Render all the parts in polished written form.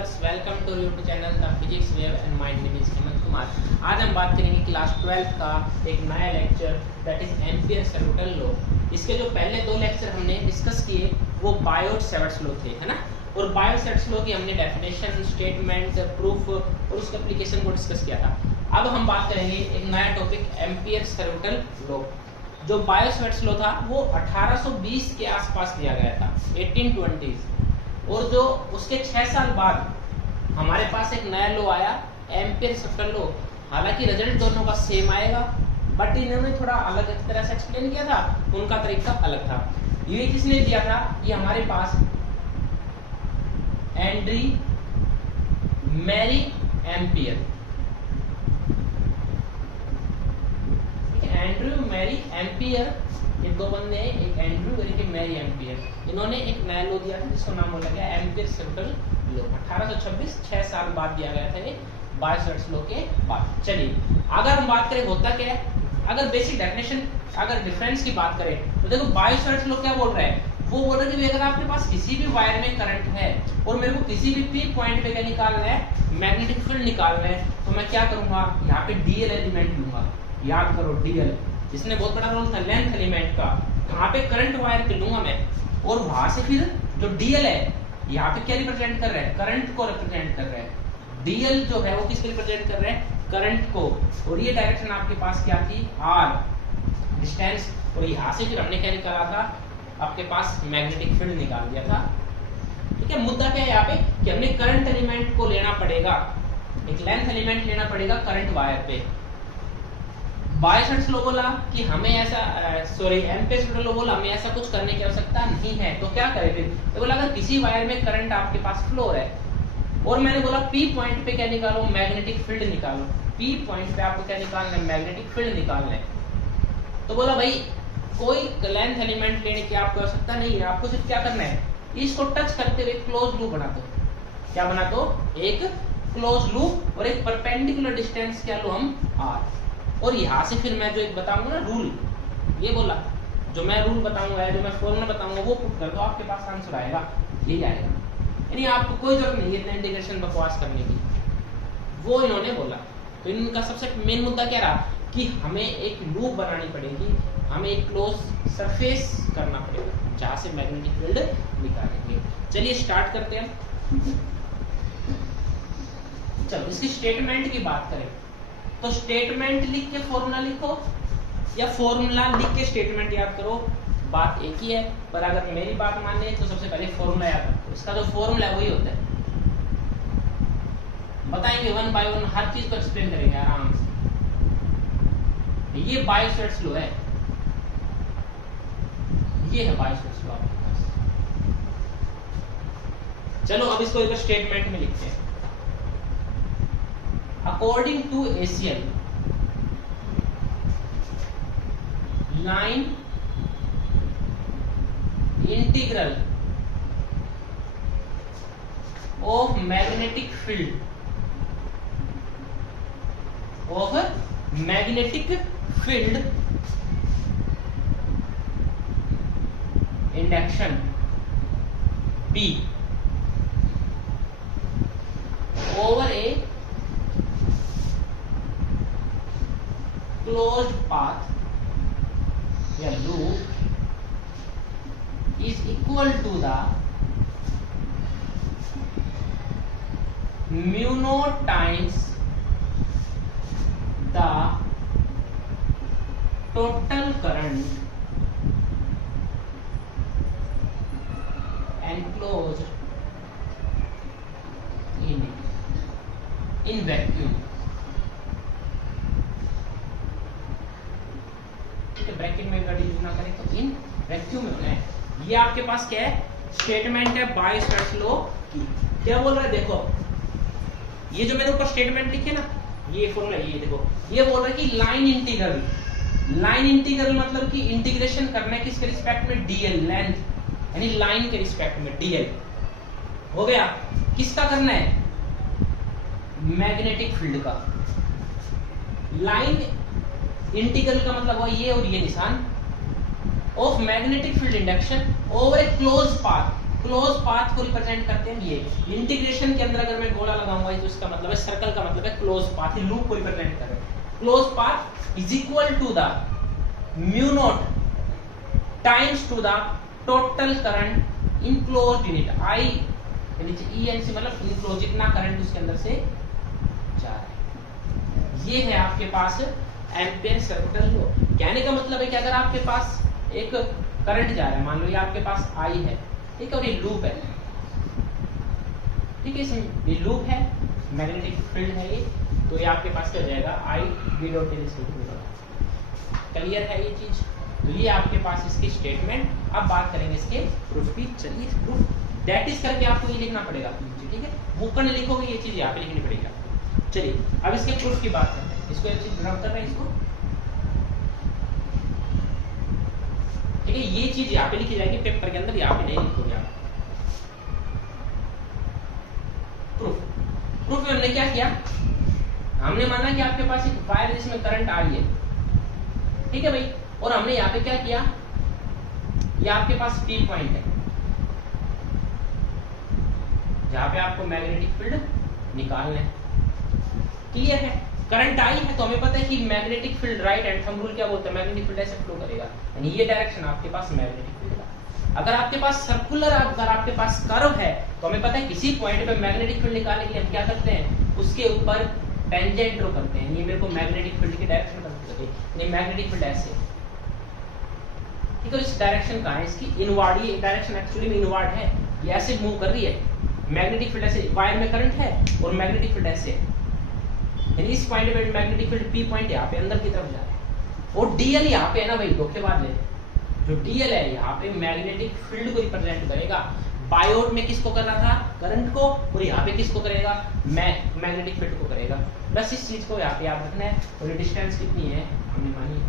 Viewers, welcome to YouTube channel the physics wave and my name is Hemant Kumar. आज हम बात करेंगे क्लास 12 का एक नया lecture that is Ampere's total law. इसके जो पहले दो लेक्चर हमने डिस्कस किए वो बायोट-सैवर्ट्स लॉ थे, है ना। और बायोट-सैवर्ट्स लॉ की हमने डेफिनेशन, स्टेटमेंट, प्रूफ और उसके एप्लीकेशन को डिस्कस किया था। अब हम बात करेंगे एक नया टॉपिक एम्पियर्स टोटल लॉ। जो बायोट-सैवर्ट्स लॉ था वो 1820 के आसपास दिया गया था, 1820s। और जो उसके 6 साल बाद हमारे पास एक नया लॉ आया, एम्पियर्स टोटल लॉ। हालांकि रिजल्ट दोनों का सेम आएगा, बट इन्होंने थोड़ा अलग तरह से एक्सप्लेन किया था, उनका तरीका अलग था। ये किसने दिया था? ये हमारे पास Andre Marie Ampere, Andrew Marie Ampere, ये दो बंदे हैं, एक एंड्रयू और एक मैरी एम्पियर। इन्होंने एक नया लॉ दिया था जिसका नाम बोला गया एम्पियर्स टोटल लॉ। 1826, 6 साल बाद दिया गया था ये बायोट-सैवर्ट्स लॉ के बाद। चलिए अगर हम बात करें होता क्या है, अगर बेसिक डेफिनेशन, अगर डिफरेंस की बात करें तो देखो बायोट-सैवर्ट्स लॉ क्या बोल रहा है, वो बोल रहा है कि अगर आपके पास किसी भी वायर में करंट है और मेरे को किसी भी पी पॉइंट पे क्या निकालना है, मैग्नेटिक फील्ड निकालना है, तो मैं क्या करूंगा, यहाँ पे डीएल एलिमेंट लूंगा। याद करो डीएल, जिसने बहुत बड़ा रोल था लेंथ एलिमेंट का। यहाँ पे करंट वायर पे लूंगा मैं, और वहां से फिर जो डीएल है यहाँ पे क्या रिप्रेजेंट कर रहा है, करंट को रिप्रेजेंट कर रहा है। डीएल जो है वो किसको रिप्रेजेंट कर रहा है, करंट को। और ये डायरेक्शन आपके पास क्या थी, आर डिस्टेंस। और यहाँ से फिर हमने क्या निकाला था, आपके पास मैग्नेटिक फील्ड निकाल दिया था। ठीक है, मुद्दा क्या है यहाँ पे कि हमने करंट एलिमेंट को लेना पड़ेगा, एक लेंथ एलिमेंट लेना पड़ेगा करंट वायर पे। बायोट-सैवर्ट्स लॉ बोला कि हमें ऐसा एम्पियर्स टोटल लॉ बोला हमें ऐसा कुछ करने की आवश्यकता नहीं है। तो क्या करें फिर? तो बोला अगर किसी वायर में करंट आपके पास फ्लो है और मैंने बोला पी पॉइंट पे क्या निकालो, मैग्नेटिक फील्ड निकालो। पी पॉइंट पे आपको क्या निकालना है, मैग्नेटिक फील्ड निकालना है। तो बोला भाई कोई लेंथ एलिमेंट लेने की आपको आवश्यकता नहीं है, आपको सिर्फ क्या करना है, इसको टच करते हुए क्लोज लूप बना दो। क्या बना दो, एक क्लोज लूप, और एक परपेंडिकुलर डिस्टेंस क्या लो हम, आर। और यहाँ से फिर मैं जो एक बताऊंगा ना रूल, ये बोला जो मैं रूल बताऊंगा, जो मैं फॉर्मूला बताऊंगा वो पुट कर दो, आपके पास आंसर आएगा, यही आएगा। यानी आपको कोई जरूरत नहीं है इंटीग्रेशन बकवास करने की, वो इन्होंने बोला। तो इनका सबसे मेन मुद्दा क्या रहा कि हमें एक लूप बनानी पड़ेगी, हमें एक क्लोज सरफेस करना पड़ेगा जहां से मैग्नेटिक फील्ड निकालेंगे। चलिए स्टार्ट करते हैं। चलो इसकी स्टेटमेंट की बात करें तो स्टेटमेंट लिख के फॉर्मूला लिखो, या फॉर्मूला लिख के स्टेटमेंट याद करो, बात एक ही है। पर अगर मेरी बात माने तो सबसे पहले फॉर्मूला याद रखो, इसका जो फॉर्मूला है वही होता है। बताएंगे वन बाय वन, हर चीज को एक्सप्लेन करेंगे आराम से। ये बायोट-सैवर्ट्स लॉ है, ये है बायोट-सैवर्ट्स लॉ आपके पास। चलो अब इसको एक स्टेटमेंट में लिखते हैं। According to ACL, line integral of magnetic field induction P over a closed path या loop is equal to the mu naught times the total current enclosed in vacuum। Bracket में अगर यूज ना करें तो in vacuum में होना है। ये आपके पास क्या है, स्टेटमेंट है बायोट-सैवर्ट्स लॉ की। क्या बोल रहा है, देखो ये जो मैंने ऊपर स्टेटमेंट लिखे ना, ये फॉर्मूला, ये देखो ये बोल रहा है कि लाइन इंटीग्रल, लाइन इंटीग्रल मतलब कि इंटीग्रेशन करना है किसके रिस्पेक्ट में, डीएल, लेंथ यानी लाइन के रिस्पेक्ट में डीएल हो गया। किसका करना है, मैग्नेटिक फील्ड का। लाइन इंटीग्रल का मतलब हुआ ये और ये निशान, of magnetic field induction over A close path. Close path को रिप्रेजेंट करते हैं ये। इंटीग्रेशन के अंदर अगर मैं गोला लगाऊंगा तो इसका मतलब है, सर्कल का मतलब है क्लोज पाथ, लूप को रिप्रेजेंट कर रहे हैं। Close path is equal to the mu naught times to the total current enclosed unit I, ENC मतलब इनक्लोज, जितना करंट उसके अंदर से जा रहा है। ये है आपके पास एम्पियर सर्कुलर लॉ। कहने का मतलब है कि अगर आपके पास एक करंट जा रहा है, मान लो ये आपके पास आई है, ठीक है, और ये लूप है, ठीक है, इसमें ये लूप है, मैग्नेटिक फील्ड है ये, तो ये आपके पास क्या जाएगा, I B dot L equal. Clear है ये चीज? तो ये आपके पास इसकी स्टेटमेंट। अब बात करेंगे इसके प्रूफ की। चलिए प्रूफ दैट इज करके आपको ये लिखना पड़ेगा, ठीक है, बुक में लिखोगे ये चीज यहाँ पे लिखनी पड़ेगी आपको। चलिए अब इसके प्रूफ की बात करते हैं। इसको एक चीज ड्रॉप कर रहे हैं इसको, ठीक है, ये चीज यहाँ पे लिखी जाएगी पेपर के अंदर, यहाँ पे नहीं लिखोगे आप। प्रूफ, प्रूफ में हमने क्या किया, हमने माना कि आपके पास एक वायर जिसमें करंट आ रही है, ठीक है भाई, और हमने यहाँ पे क्या किया, ये आपके पास P पॉइंट है जहां पे आपको मैग्नेटिक फील्ड निकालना है। क्लियर है? करंट आई है तो हमें पता है कि magnetic field, right hand thumb rule क्या बोलता है, मैग्नेटिक फील्ड ऐसे फ्लो करेगा, यानी ये डायरेक्शन आपके पास मैग्नेटिक फील्ड का। अगर आपके पास सर्कुलर, अगर आपके पास कर्व है तो हमें पता है किसी पॉइंट पे मैग्नेटिक फील्ड निकालने के लिए हम क्या करते हैं, उसके ऊपर टेंजेंट ड्रॉ करते हैं। ये मेरे को मैग्नेटिक फील्ड की डायरेक्शन बता सके, नहीं मैग्नेटिक फील्ड ऐसे, ठीक है, इस डायरेक्शन का है इसकी इनवर्ड, ये डायरेक्शन एक्चुअली में इनवर्ड है, ये ऐसे मूव कर रही है। मैग्नेटिक फील्ड ऐसे, वायर में करंट है और मैग्नेटिक फील्ड ऐसे, यानी इस पॉइंट पे मैग्नेटिक फील्ड P पॉइंट यहाँ पे अंदर की तरफ जा रहा है, और DL यहाँ पे है ना भाई, धोखेबाज ले, जो DL है यहाँ पे मैग्नेटिक फील्ड को रिप्रेजेंट करेगा। बायोड में किसको करना था, करंट को, और यहाँ पे किसको करेगा, मैग्नेटिक फील्ड को करेगा। बस इस चीज को यहाँ पे याद रखना है। और ये डिस्टेंस कितनी है हमने मानी,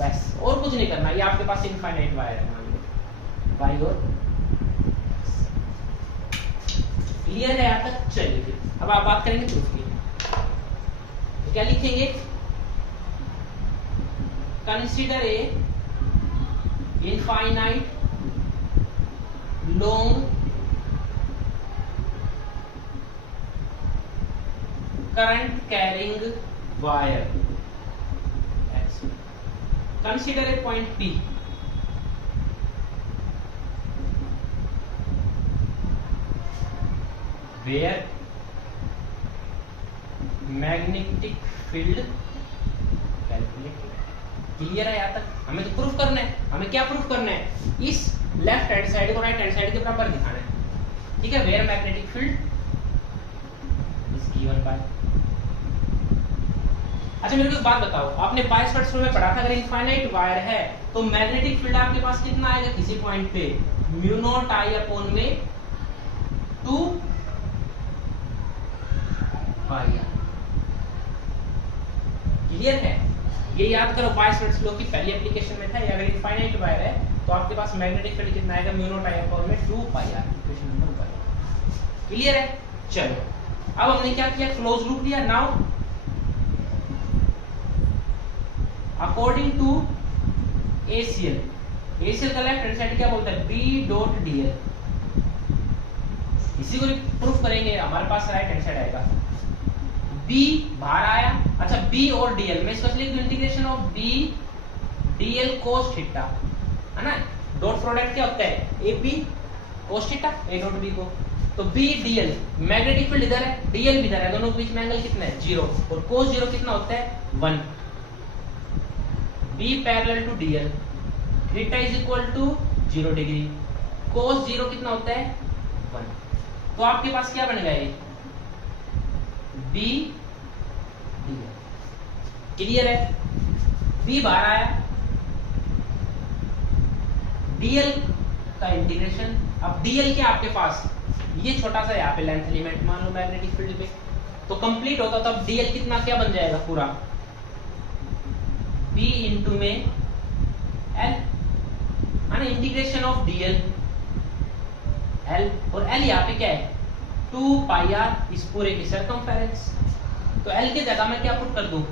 बस और कुछ नहीं करना। ये आपके पास इनफाइनाइट वायर है, मान लो बाई और। क्लियर है यहाँ तक? चलिए अब आप बात करेंगे प्रूफ की। तो क्या लिखेंगे, consider a infinite long current carrying wire, consider a point P where magnetic field calculated। Clear है यहाँ तक? हमें तो प्रूफ करना है, हमें क्या प्रूफ करना है, इस लेफ्ट हैंड साइड को राइट हैंड साइड के बराबर दिखाना है, ठीक है, where magnetic field is given by। अच्छा मेरे को एक बात बताओ, आपने बायसवर्ट्स में पढ़ा था, अगर इनफाइनाइट वायर है तो मैग्नेटिक फील्ड आपके पास कितना आएगा किसी पॉइंट पे, म्यू नॉट आई अपॉन में 2 पाई आर। क्लियर है? ये याद करो, बायसवर्ट्स लॉ की पहली एप्लीकेशन में था। ये अगर इनफाइनाइट वायर है तो आपके पास मैग्नेटिक फील्ड कितना आएगा, म्यू नॉट आई अपॉन में 2 pi r. Equation number 1। Clear है? चलो अब हमने क्या किया, क्लोज लूप लिया। Now according to ACL, ACL का लेफ्ट हैंड साइड क्या बोलता है, B डॉट DL। इसी को प्रूफ करेंगे, हमारे पास राइट हैंड साइड आएगा, B बाहर आया। अच्छा B और DL में इसको लिख दो, integration of B DL cos theta, है ना, डॉट प्रोडक्ट क्या होता है, AP cos theta, A dot B को, तो B DL, मैग्नेटिक फील्ड इधर है, DL भी इधर है, दोनों के बीच में एंगल कितना है, 0, और cos 0 कितना होता है, 1। B parallel to DL, theta is equal to 0 degree, cos 0 कितना होता है, 1। तो आपके पास क्या बन गया ये, B DL। क्लियर है? B बाहर आया, DL का इंटीग्रेशन। अब DL क्या आपके पास, ये छोटा सा यहाँ पे लेंथ एलिमेंट मान लो मैग्नेटिक फील्ड पे, तो कंप्लीट होता तो अब DL कितना क्या बन जाएगा पूरा, B इंटू में L, है ना, इंटीग्रेशन ऑफ DL L, और L यहाँ पे क्या है, 2 पाई आर, इस पूरे की सर्कमफेरेंस। तो L की जगह मैं क्या पुट कर दूं,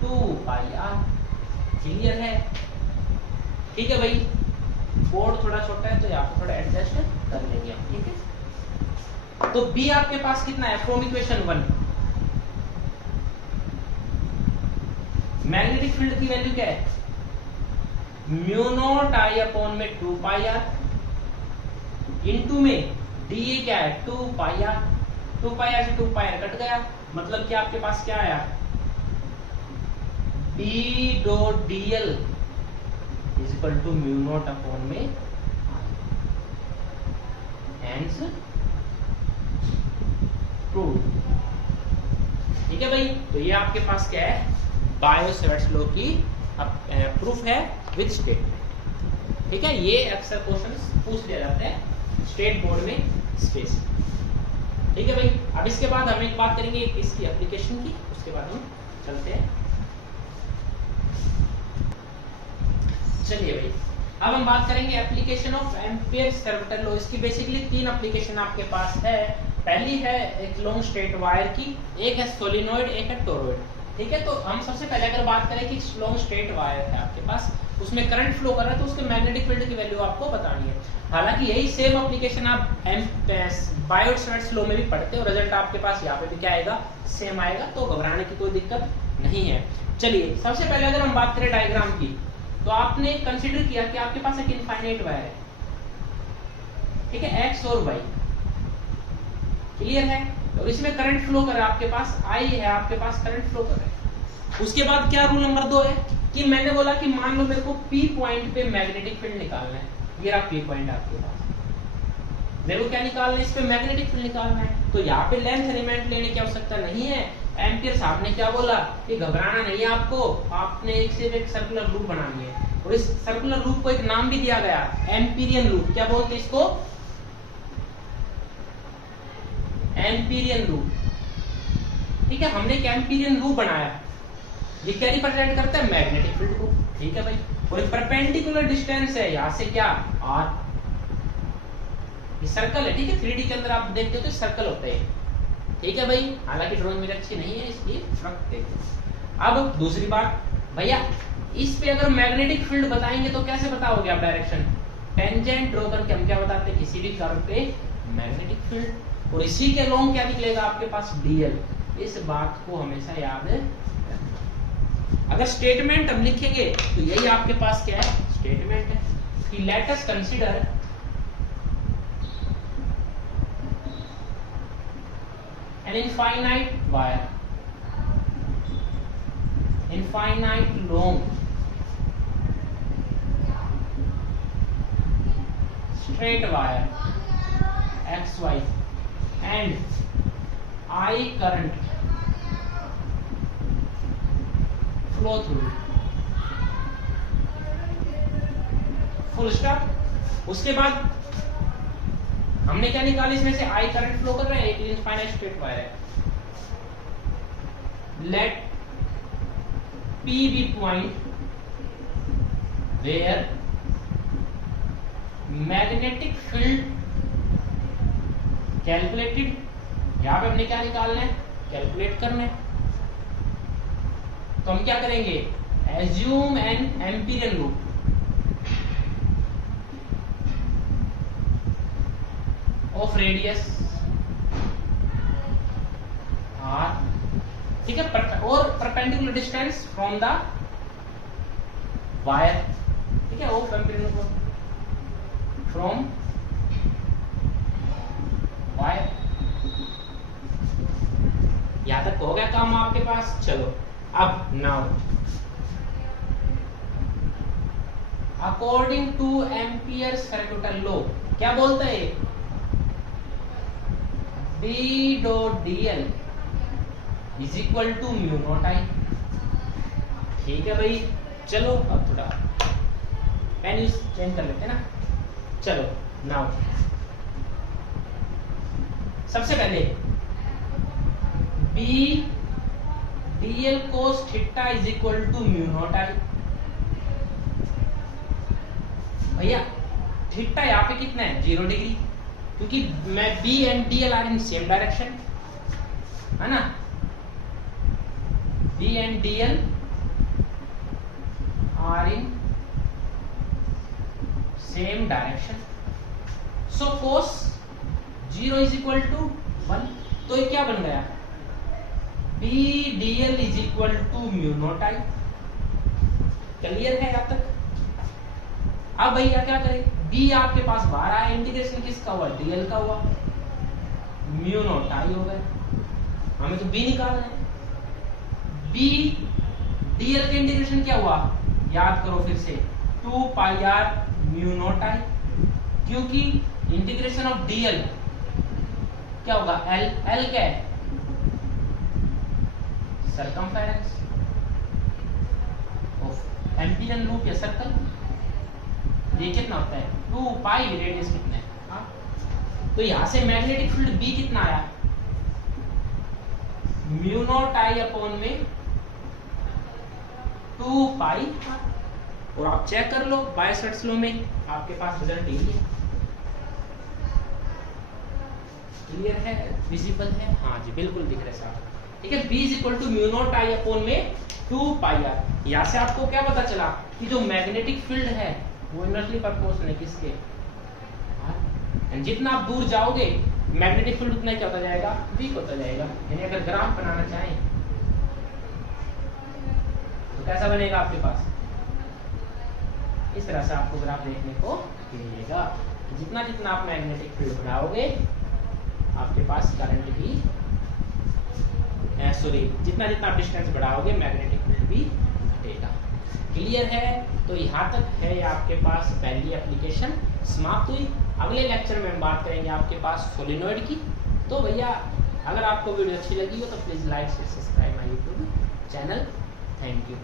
2 पाई आर। क्लियर है? ठीक है भाई, बोर्ड थोड़ा छोटा है तो यहाँ पे थोड़ा एडजस्ट कर लेंगे हम, ठीक है। तो बी आपके पास कितना है फ्रॉम इक्वेशन 1, मैग्नेटिक फील्ड की वैल्यू क्या है म्यू नॉट आई अपॉन में 2 पाई आर, इनटू में डी क्या है 2 पाई आर, 2 पाई आर से 2 पाई आर कट गया, मतलब कि आपके पास क्या आया d dot d l is equal to mu naught upon में, हेंस प्रूव। ठीक है भाई, तो ये आपके पास क्या है बायो-सैवर्ट्स लॉ की प्रूफ है विद स्टेटमेंट। ठीक है, ये अक्सर क्वेश्चंस पूछ लिया जाता है स्टेट बोर्ड में स्पेस। ठीक है भाई, अब इसके बाद हम एक बात करेंगे इसकी एप्लीकेशन की, उसके बाद हम चलते हैं। चलिए भाई, अब हम बात करेंगे एप्लीकेशन ऑफ एम्पियर-सर्विटल लॉ। इसकी बेसिकली 3 एप्लीकेशन आपके पास है। पहली है एक लॉन्ग स्ट्रेट वायर की, एक है सोलिनॉइड, एक है टोरॉइड। ठीक है, तो हम सबसे पहले अगर बात करें कि लॉन्ग स्ट्रेट वायर है आपके पास, उसमें करंट फ्लो कर रहा है तो उसके मैग्नेटिक फील्ड की वैल्यू आपको बतानी है। हालांकि यही सेम एप्लीकेशन आप बायो-सैवर्ट्स लॉ में भी पढ़ते हो, रिजल्ट आपके पास यहाँ पे भी क्या आएगा सेम आएगा, तो घबराने की कोई दिक्कत नहीं है। चलिए, सबसे पहले अगर हम बात करें डायग्राम की, तो आपने कंसीडर किया कि आपके पास एक इनफाइनाइट वायर है, ठीक है, एक्स और वाई, क्लियर है। और इसमें करंट फ्लो कर रहा है आपके पास, आई है आपके पास करंट फ्लो कर रहा है। उसके बाद क्या रूल नंबर 2 है कि मैंने बोला कि मान लो मेरे को पी पॉइंट पे मैग्नेटिक फील्ड निकालना है, ये रहा पी पॉइंट आपके पास, मेरे को क्या निकालना है इस पे मैग्नेटिक फील्ड निकालना है। तो यहाँ पे लेंथ एलिमेंट लेने की आवश्यकता नहीं है। एम्पियर साहब ने क्या बोला कि घबराना नहीं है आपको, आपने एक से एक सर्कुलर लूप बनानी है, और इस सर्कुलर लूप को एक नाम भी दिया गया एम्पीरियन लूप। क्या बोलते हैं इसको एम्पीरियन लूप। ठीक है, हमने एक एम्पीरियन लूप बनाया, ये क्या रिप्रेजेंट करता है मैग्नेटिक फील्ड को। ठीक है भाई, और एक परपेंडिकुलर डिस्टेंस है यहाँ से क्या आर, ये सर्कल है। ठीक है, 3D के अंदर आप देखते हो तो सर्कल होता है। ठीक है भाई, हालांकि ड्राइंग मेरी अच्छी नहीं है इसलिए फर्क देखो। अब दूसरी बात भैया, इस पे अगर मैग्नेटिक फील्ड बताएंगे तो कैसे बताओगे आप डायरेक्शन, टेंजेंट ड्रॉ करके हम क्या बताते हैं किसी भी कर्व पे मैग्नेटिक फील्ड, और इसी के लॉन्ग क्या निकलेगा आपके पास डीएल। इस बात को हमेशा याद रखना। अगर स्टेटमेंट हम लिखेंगे तो यही आपके पास क्या है स्टेटमेंट है कि let us consider an infinite wire, infinite long straight wire xy and I current flow through, full stop। उसके बाद हमने क्या निकाला इसमें से आई करंट फ्लो कर रहा है, एक इनफाइनाइट स्ट्रेट वायर है। Let p be point where magnetic field calculated, यहां पे हमने क्या निकालना है कैलकुलेट करना है। तो हम क्या करेंगे assume an Amperian loop, of radius r, ठीक है, और perpendicular distance from the wire. ठीक है, ऑफ एम्पीरियन फ्रॉम वायर। यहां तक हो गया काम आपके पास। चलो अब now according to Ampere circuital law क्या बोलता है B dot dl is equal to mu not I. ठीक है भाई, चलो अब थोड़ा पेन यूज चेंज कर लेते हैं ना। चलो नाउ सबसे पहले B dl cos theta is equal to mu not I. भैया थीटा यहाँ पे कितना है 0 डिग्री, क्योंकि मैं B and DL are in same direction है ना, B and DL are in same direction. So cos 0 is equal to 1, तो ये क्या बन गया, B dl is equal to mu naught I। Clear है यहाँ तक? अब भैया क्या करें, B आपके पास बाहर आया, इंटीग्रेशन किसका हुआ, dl का हुआ, म्यू नॉट I हो गया, हमें तो B निकालना है। B dl के इंटीग्रेशन क्या हुआ, याद करो फिर से, 2 पाई r म्यू नॉट I, क्योंकि इंटीग्रेशन ऑफ dl क्या होगा, l क्या है, सरकमफेरेंस ऑफ एम्पियन लूप या सर्कल, ये कितना होता है 2 पाई, रेडियस कितना है, हाँ? तो यहां से मैग्नेटिक फील्ड B कितना आया, म्यू नॉट I अपॉन में 2 पाई, और आप चेक कर लो बायसेट्स लॉ में आपके पास रिजल्ट यही है। क्लियर है, विजिबल है, हाँ जी बिल्कुल दिख रहा है साहब, ठीक है। B is equal to mu naught I upon में 2 पाई r। यहाँ से आपको क्या पता चला कि जो मैग्नेटिक फील्ड है वो इनवर्सली प्रोपोर्शनल है किसके, जितना आप दूर जाओगे मैग्नेटिक फील्ड उतना क्या होता जाएगा, वीक होता जाएगा। यानी अगर ग्राफ बनाना चाहें तो कैसा बनेगा आपके पास, इस तरह से आपको ग्राफ देखने को मिलेगा। जितना जितना आप मैग्नेटिक फील्ड बढ़ाओगे आपके पास करंट भी, सॉरी जितना जितना आप डिस्टेंस बढ़ाओगे मैग्नेटिक फील्ड भी घटेगा। क्लियर है? तो यहाँ तक है आपके पास पहली एप्लीकेशन समाप्त हुई। अगले लेक्चर में हम बात करेंगे आपके पास सोलिनॉइड की। तो भैया अगर आपको वीडियो अच्छी लगी हो तो प्लीज़ लाइक से subscribe my YouTube channel. Thank you.